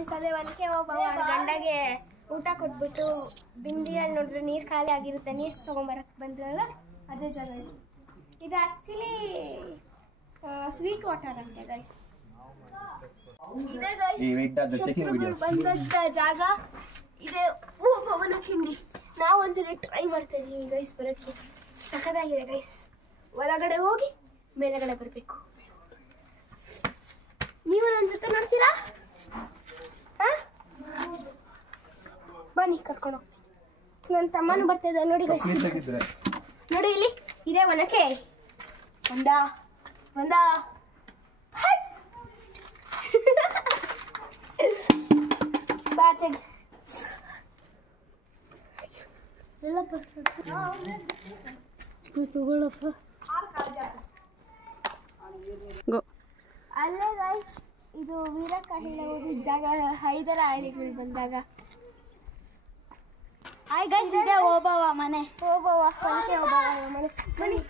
Guys ಅದೇ ಒನಕೆ ಓಬವ್ವ ಅವ್ರ ಗಂಡಗೆ ಊಟ ಕೊಟ್ಬಿಟ್ಟು ಬಿಂದಿಯಲ್ಲಿ ನೋಡಿದ್ರೆ ನೀರು ಖಾಲಿ ಆಗಿರುತ್ತೆ, ನೀರು ತೊಗೊಂಬರಕ್ಕೆ ಬಂದ್ರಲ್ಲ ಅದೇ ಜಾಗ ಇದು. ಇದು ಆ್ಯಕ್ಚುಲಿ ಸ್ವೀಟ್ ವಾಟರ್ ಅಂತೆ ಗೈಸ್. ಇದೆ ಗೈಸ್ ಶತ್ರುಗಳು ಬಂದದ್ದ ಜಾಗ ಇದೆ. ಓಬವ್ವನ ಕಿಂಡಿ ನಾವು ಒಂದ್ಸಲ ಟ್ರೈ ಮಾಡ್ತಾ ಇದೀವಿ ಗೈಸ್ ಬರೋಕ್ಕೆ. ಸಖತ್ತಾಗಿದೆ ಗೈಸ್. ಒಳಗಡೆ ಹೋಗಿ ಮೇಲೆಗಡೆ ಬರಬೇಕು. ನೀವು ನನ್ನ ಜೊತೆ ನೋಡ್ತೀರಾ? ಬನ್ನಿ ಕರ್ಕೊಂಡು ಹೋಗ್ತೀನಿ. ನನ್ನ ತಮ್ಮನೂ ಬರ್ತಾ ಇದ್ದ ನೋಡಿ ಗೈಸ್. ನೋಡಿ ಇಲ್ಲಿ ಇದೆ ಒನಕೆ. ಒಂದ ಬಾಚೆಗೆ ಎಲ್ಲಪ್ಪ ತಗೊಳ್ಳಪ್ಪ. ಅಲ್ಲೇ ಗೈಸ್ ಇದು ವೀರಕಹಳ್ಳಿ ಹೋದ ಜಾಗ ಹೈದರ ಹಳ್ಳಿಗಳು ಬಂದಾಗ. ಹಾಯ್ ಗೈಸ್ ಇದೆ ಓಬವ್ವ ಮನೆ. ಓಬವ್ವ ಒನಕೆ ಓಬವ್ವ ಮನೆ. ಬನ್ನಿ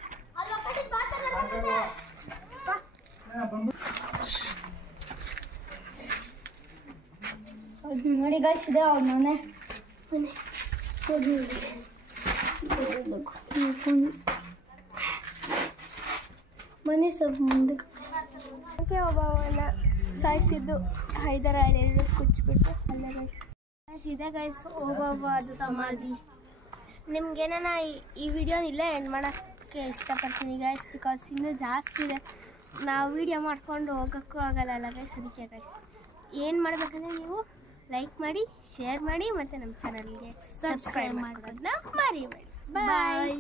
ನೋಡಿ ಗೈಸ್ ಇದೆ ಅವ್ರ ಮನೆ. ಮನೆ ಸ್ವಲ್ಪ ಮುಂದಕ್ಕೆ. ಓಕೆ ಒಬ್ಬವನ್ನ ಸಾಯಿಸಿದ್ದು ಹೈದರ ಹಳ್ಳಿಯಲ್ಲಿ ಕುಚ್ಚಿಬಿಟ್ಟು ಅಲ್ಲೇ ಗೈಸ್ ಇದೆ ಗೈಸ್ ಓಬವ್ವ ಅದು ಸಮಾಧಿ. ನಿಮ್ಗೇನ ಈ ವಿಡಿಯೋನ ಇಲ್ಲೇ ಎಂಡ್ ಮಾಡೋಕ್ಕೆ ಇಷ್ಟಪಡ್ತೀನಿ ಗೈಸ್, ಬಿಕಾಸ್ ಇನ್ನೂ ಜಾಸ್ತಿ ಇದೆ. ನಾವು ವಿಡಿಯೋ ಮಾಡ್ಕೊಂಡು ಹೋಗೋಕ್ಕೂ ಆಗಲ್ಲ ಗೈಸ್. ಅದಕ್ಕೆ ಗೈಸ್ ಏನು ಮಾಡಬೇಕಂದ್ರೆ ನೀವು ಲೈಕ್ ಮಾಡಿ, ಶೇರ್ ಮಾಡಿ ಮತ್ತು ನಮ್ಮ ಚಾನಲ್ಗೆ ಸಬ್ಸ್ಕ್ರೈಬ್ ಮಾಡೋದನ್ನ ಮರಿಬೇಡಿ. ಬಾಯ್.